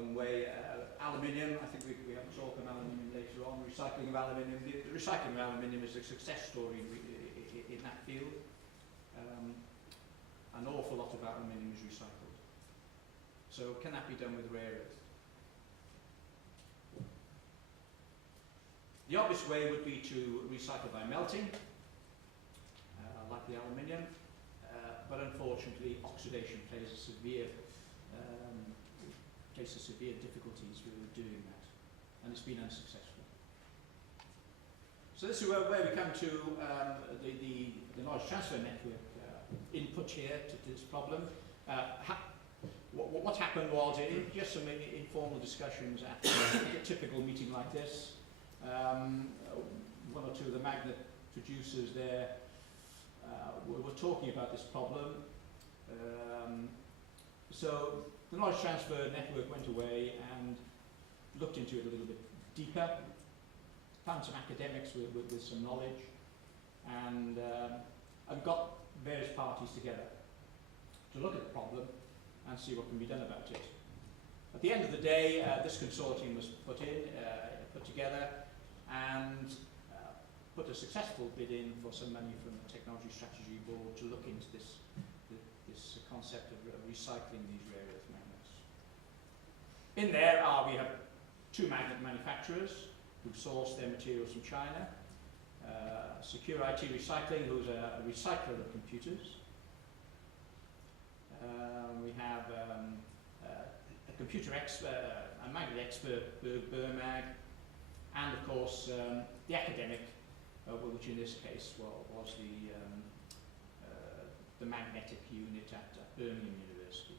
one way. Aluminium, I think we have a talk on aluminium later on. Recycling of aluminium. The recycling of aluminium is a success story in that field. An awful lot of aluminium is recycled. So can that be done with rare earth? The obvious way would be to recycle by melting, like the aluminium, but unfortunately oxidation places severe difficulties with doing that, and it's been unsuccessful. So this is where we come to the knowledge transfer network input here to this problem. What happened was just some informal discussions at a typical meeting like this. One or two of the magnet producers there were talking about this problem. So the knowledge transfer network went away and looked into it a little bit deeper, found some academics with some knowledge, and got various parties together to look at the problem and see what can be done about it. At the end of the day, this consortium was put together, and put a successful bid in for some money from the Technology Strategy Board to look into this concept of recycling these rare earth magnets. In there we have two magnet manufacturers who source their materials from China. Secure IT Recycling, who's a recycler of computers. We have a computer expert, a magnet expert, Burmag, and of course the academic, which in this case was the magnetic unit at Birmingham University.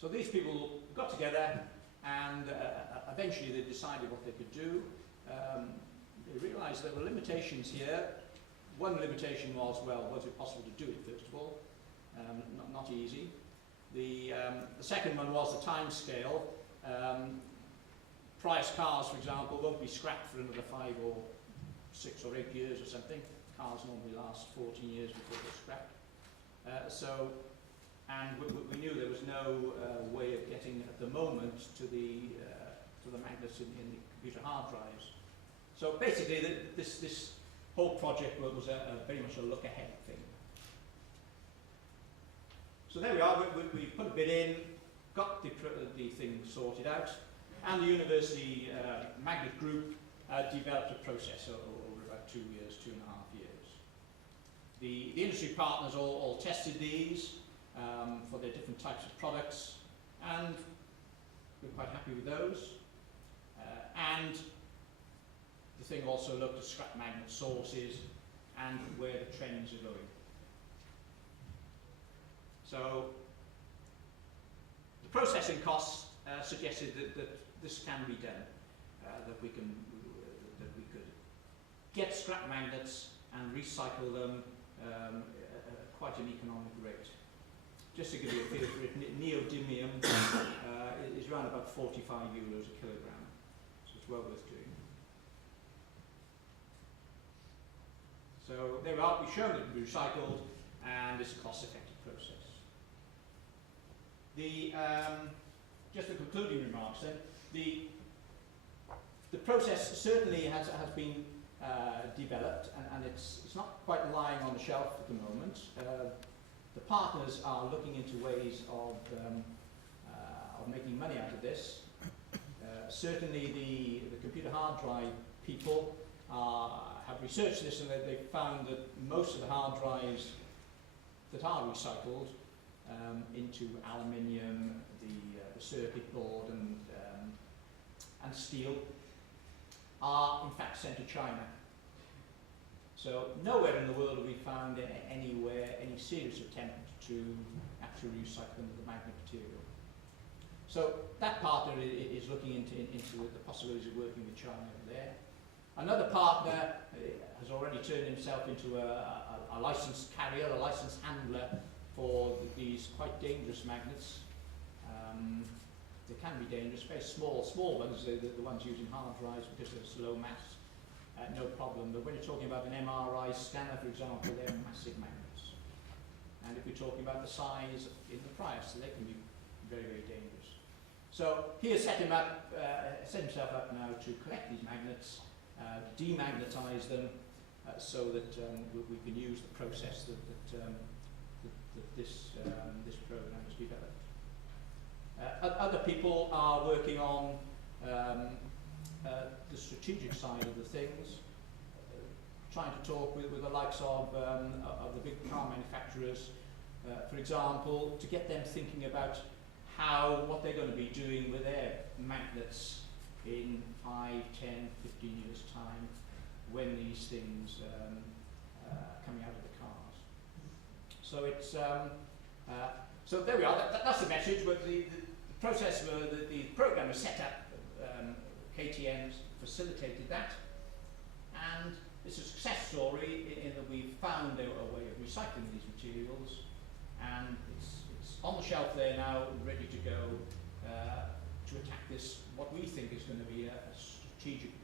So these people got together, and eventually they decided what they could do. They realized there were limitations here. One limitation was it possible to do it, first of all? Not easy. The second one was the time scale. Price cars, for example, won't be scrapped for another 5 or 6 or 8 years or something. Cars normally last 14 years before they're scrapped. And we knew there was no way of getting at the moment to the magnets in the computer hard drives. So basically, this whole project was very much a look ahead thing. So there we are. We put a bid in, got the thing sorted out, and the university magnet group developed a process over about 2 years, 2.5 years. The industry partners all tested these for their different types of products, and we're quite happy with those. And the thing also looked at scrap magnet sources and where the trends are going. So the processing costs suggested that this can be done, that we could get scrap magnets and recycle them at quite an economic rate. Just to give you a feel for it, neodymium is around about 45 euros a kilogram, so it's well worth doing. So there we are. We've shown that it can be recycled, and it's a cost-effective process. Just the concluding remarks then. The process certainly has been developed, and it's not quite lying on the shelf at the moment. The partners are looking into ways of making money out of this. Certainly the computer hard drive people have researched this, and they've found that most of the hard drives that are recycled into aluminium, the circuit board, and steel are in fact sent to China. So nowhere in the world have we found any serious attempt to actually recycle the magnet material. So that partner is looking into the possibilities of working with China there. Another partner has already turned himself into a licensed carrier, a licensed handler for these quite dangerous magnets. They can be dangerous, very small ones, the ones using hard drives because of slow mass, no problem. But when you're talking about an MRI scanner, for example, they're massive magnets. And if we're talking about the size in the price, they can be very, very dangerous. So he has set himself up now to collect these magnets, demagnetise them, so that we can use the process that this program has developed. Other people are working on the strategic side of the things, trying to talk with the likes of the big car manufacturers, for example, to get them thinking about what they're going to be doing with their magnets in 5, 10, 15 years' time, when these things are coming out of the cars. So it's so there we are. That's the message. But the process, the program was set up. KTM's facilitated that, and it's a success story in that we've found a way of recycling these materials, and it's on the shelf there now, ready to go to attack this, what we think is going to be a strategic